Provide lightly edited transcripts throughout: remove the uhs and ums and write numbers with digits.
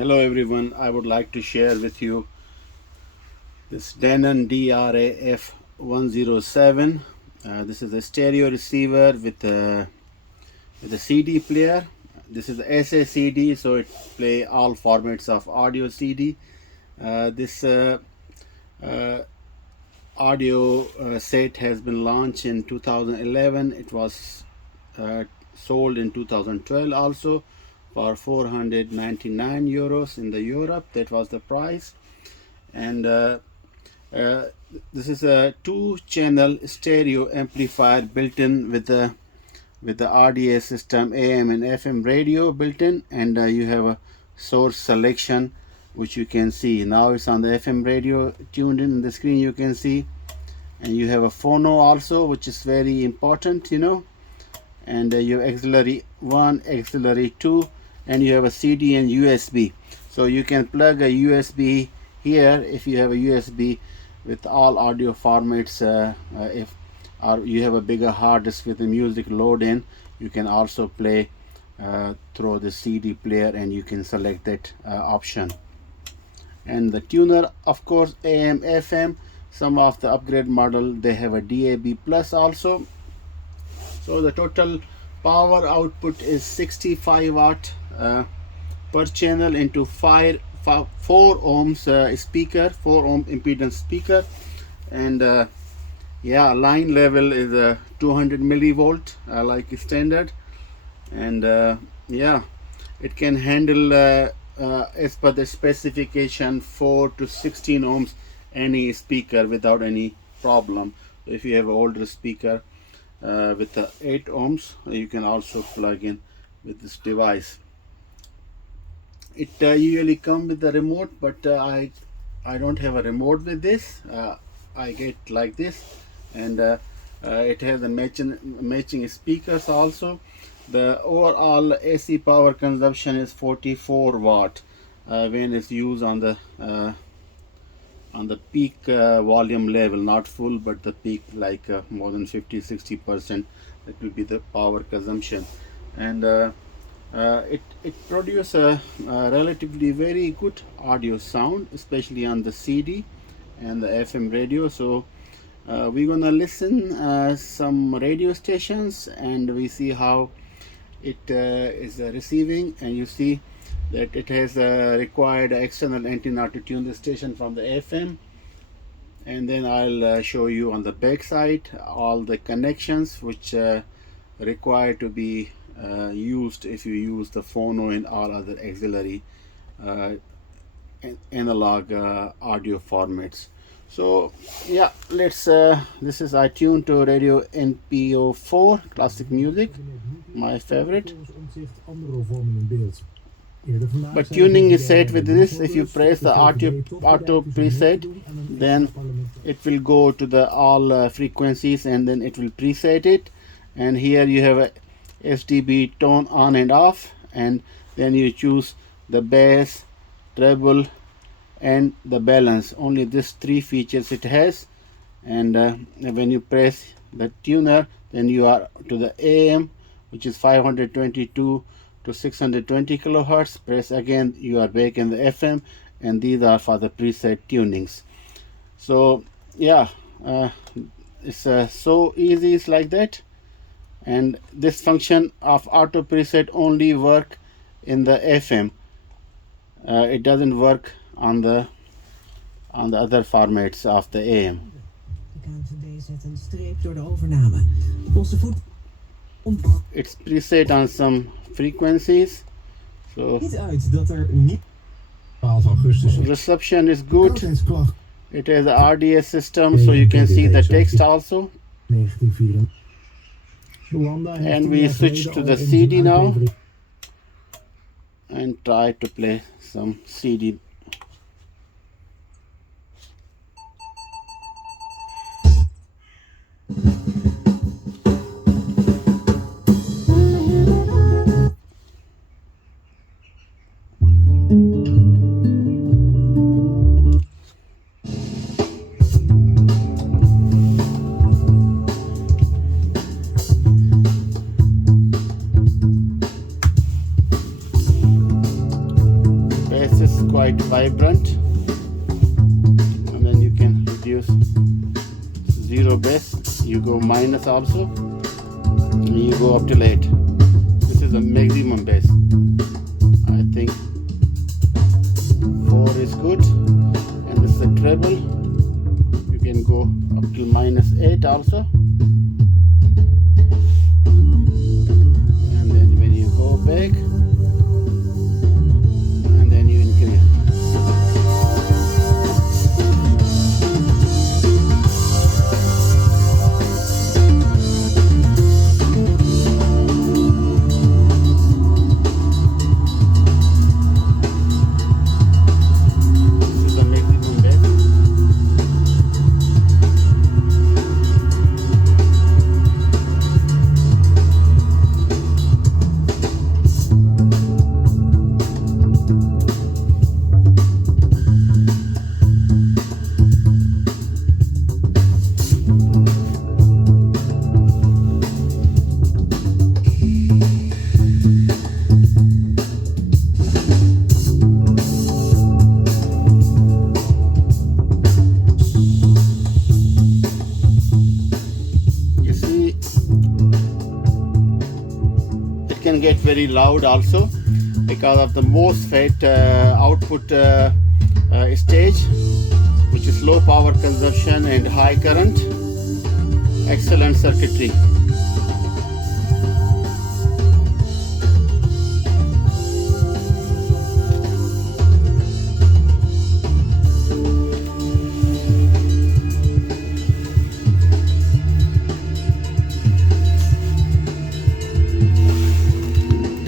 Hello everyone, I would like to share with you this Denon DRA-F107. This is a stereo receiver with a CD player. This is SACD, so it play all formats of audio CD. This audio set has been launched in 2011. It was sold in 2012 also for 499 euros in the Europe. That was the price. And this is a 2-channel stereo amplifier built in with the RDA system, AM and FM radio built in, and you have a source selection which you can see. Now it's on the FM radio tuned in the screen, you can see, and you have a phono also, which is very important, and you have auxiliary 1, auxiliary 2, and you have a CD and USB. So you can plug a USB here if you have a USB with all audio formats. Or you have a bigger hard disk with the music load in, you can also play through the CD player, and you can select that option. And the tuner, of course, AM, FM. Some of the upgrade model, they have a DAB plus also. So the total power output is 65 watt per channel into 4 ohms speaker, 4 ohm impedance speaker, and yeah, line level is 200 millivolt like standard, and yeah, it can handle as per the specification 4 to 16 ohms any speaker without any problem. So if you have an older speaker with 8 ohms, you can also plug in with this device. It usually come with the remote, but I don't have a remote with this. I get like this, and it has a matching speakers also. The overall AC power consumption is 44 watt when it's used on the peak volume level, not full, but the peak, like more than 50-60%. That will be the power consumption, and it produces a relatively very good audio sound, especially on the CD and the FM radio. So we're gonna listen some radio stations, and we see how it is receiving, and you see that it has required external antenna to tune the station from the FM. And then I'll show you on the back side all the connections which require to be used if you use the phono and all other auxiliary analog audio formats. So yeah, let's this is I tuned to radio NPO4 classic music, my favorite. But tuning is set with this. If you press the auto preset, then it will go to the all frequencies, and then it will preset it. And here you have a SDB tone on and off, and then you choose the bass, treble, and the balance. Only these 3 features it has. And when you press the tuner, then you are to the AM, which is 522 to 620 kilohertz. Press again, you are back in the FM, and these are for the preset tunings. So yeah, it's so easy. It's like that. And this function of auto preset only work in the FM. It doesn't work on the other formats of the AM. It's preset on some frequencies, so reception is good. It has a RDA system, so you can see the text also. And we switch to the CD now and try to play some CD. bass is quite vibrant, and then you can reduce zero bass, you go minus also, and you go up till 8. This is the maximum bass. I think 4 is good, and this is a treble. You can go up to -8 also, and then when you go back, and then you increase. Get very loud also because of the MOSFET output stage, which is low power consumption and high current. Excellent circuitry.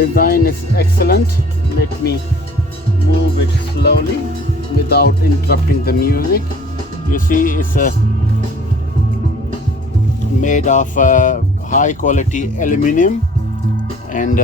Design is excellent. Let me move it slowly without interrupting the music. You see, it's made of high quality aluminum, and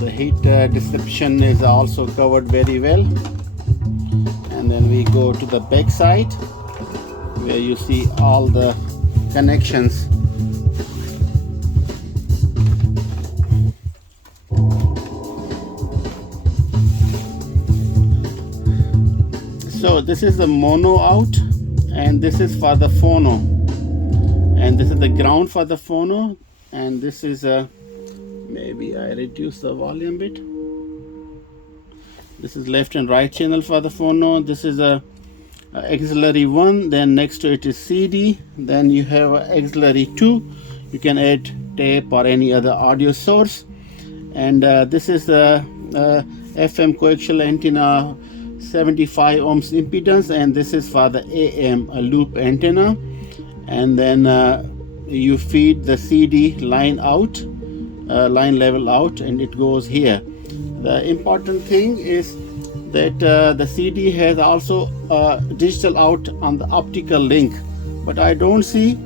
the heat dissipation is also covered very well. And then we go to the back side where you see all the connections. So this is the mono out, and this is for the phono, and this is the ground for the phono, and this is a, maybe I reduce the volume bit. This is left and right channel for the phono. This is a auxiliary 1, then next to it is CD, then you have a auxiliary 2. You can add tape or any other audio source, and this is the FM coaxial antenna 75 ohms impedance, and this is for the AM loop antenna. And then you feed the CD line out, line level out, and it goes here. The important thing is that the CD has also digital out on the optical link, but I don't see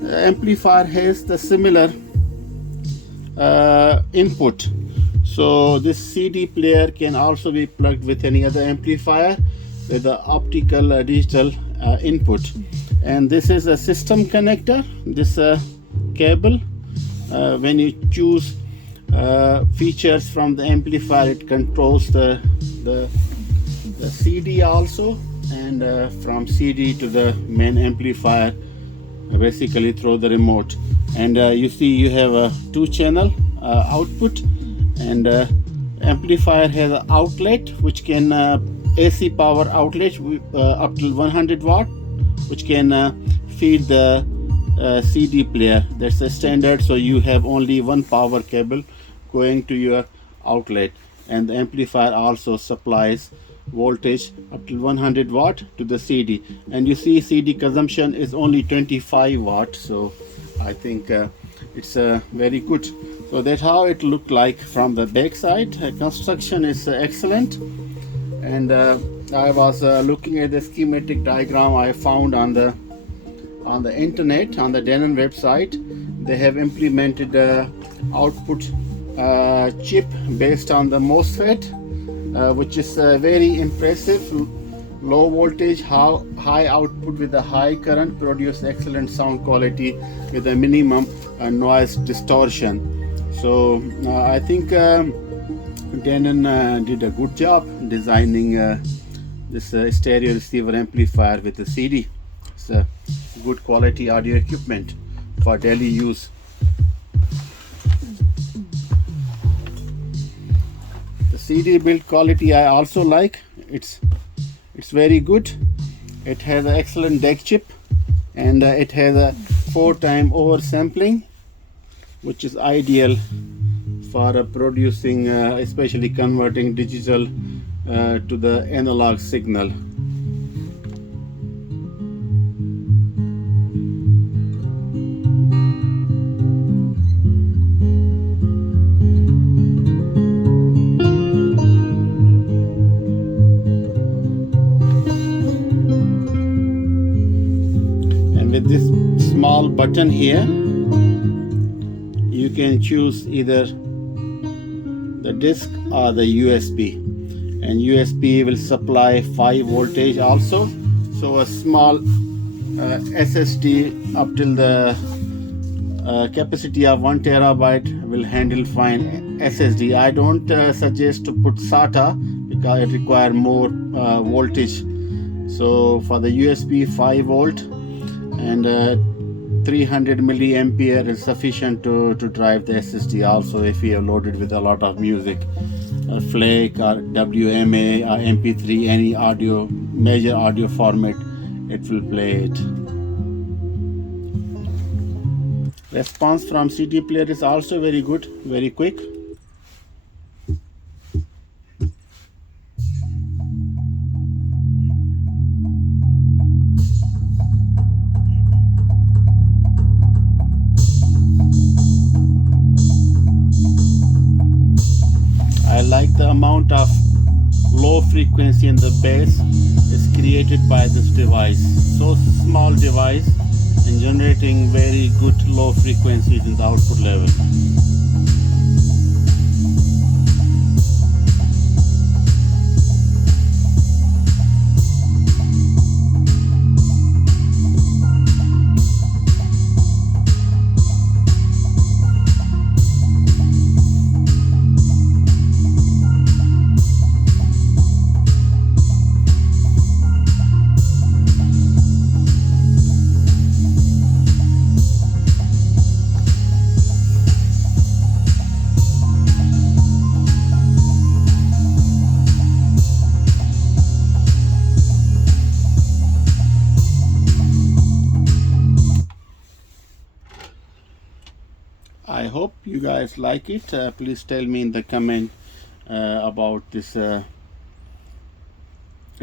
the amplifier has the similar input. So this CD player can also be plugged with any other amplifier with the optical digital input. And this is a system connector, this cable. When you choose features from the amplifier, it controls the CD also, and from CD to the main amplifier basically through the remote. And you see you have a 2-channel output, and amplifier has an outlet which can AC power outlet up to 100 watt, which can feed the CD player. That's the standard, so you have only one power cable going to your outlet, and the amplifier also supplies voltage up to 100 watt to the CD. And you see CD consumption is only 25 watt, so I think it's very good. So that's how it looked like from the back side. Construction is excellent, and I was looking at the schematic diagram I found on the internet, on the Denon website. They have implemented output chip based on the MOSFET, which is very impressive. Low voltage, high output with a high current, produce excellent sound quality with a minimum noise distortion. So I think Denon did a good job designing this stereo receiver amplifier with the CD. It's a good quality audio equipment for daily use. The CD build quality I also like. It's very good. It has an excellent deck chip, and it has a 4-time oversampling, which is ideal for producing, especially converting digital to the analog signal. And with this small button here, you can choose either the disk or the USB, and USB will supply 5 voltage also, so a small SSD up till the capacity of 1 terabyte will handle fine. SSD I don't suggest to put SATA because it requires more voltage. So for the USB 5 volt and 300 milliampere is sufficient to drive the SSD also, if you have loaded with a lot of music, FLAC or WMA or MP3, any audio, major audio format, it will play it. Response from CD player is also very good, very quick. I like the amount of low frequency in the bass is created by this device. So small device and generating very good low frequencies in the output level. I hope you guys like it. Please tell me in the comment about this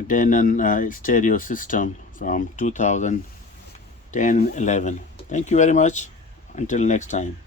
Denon stereo system from 2010-11. Thank you very much. Until next time.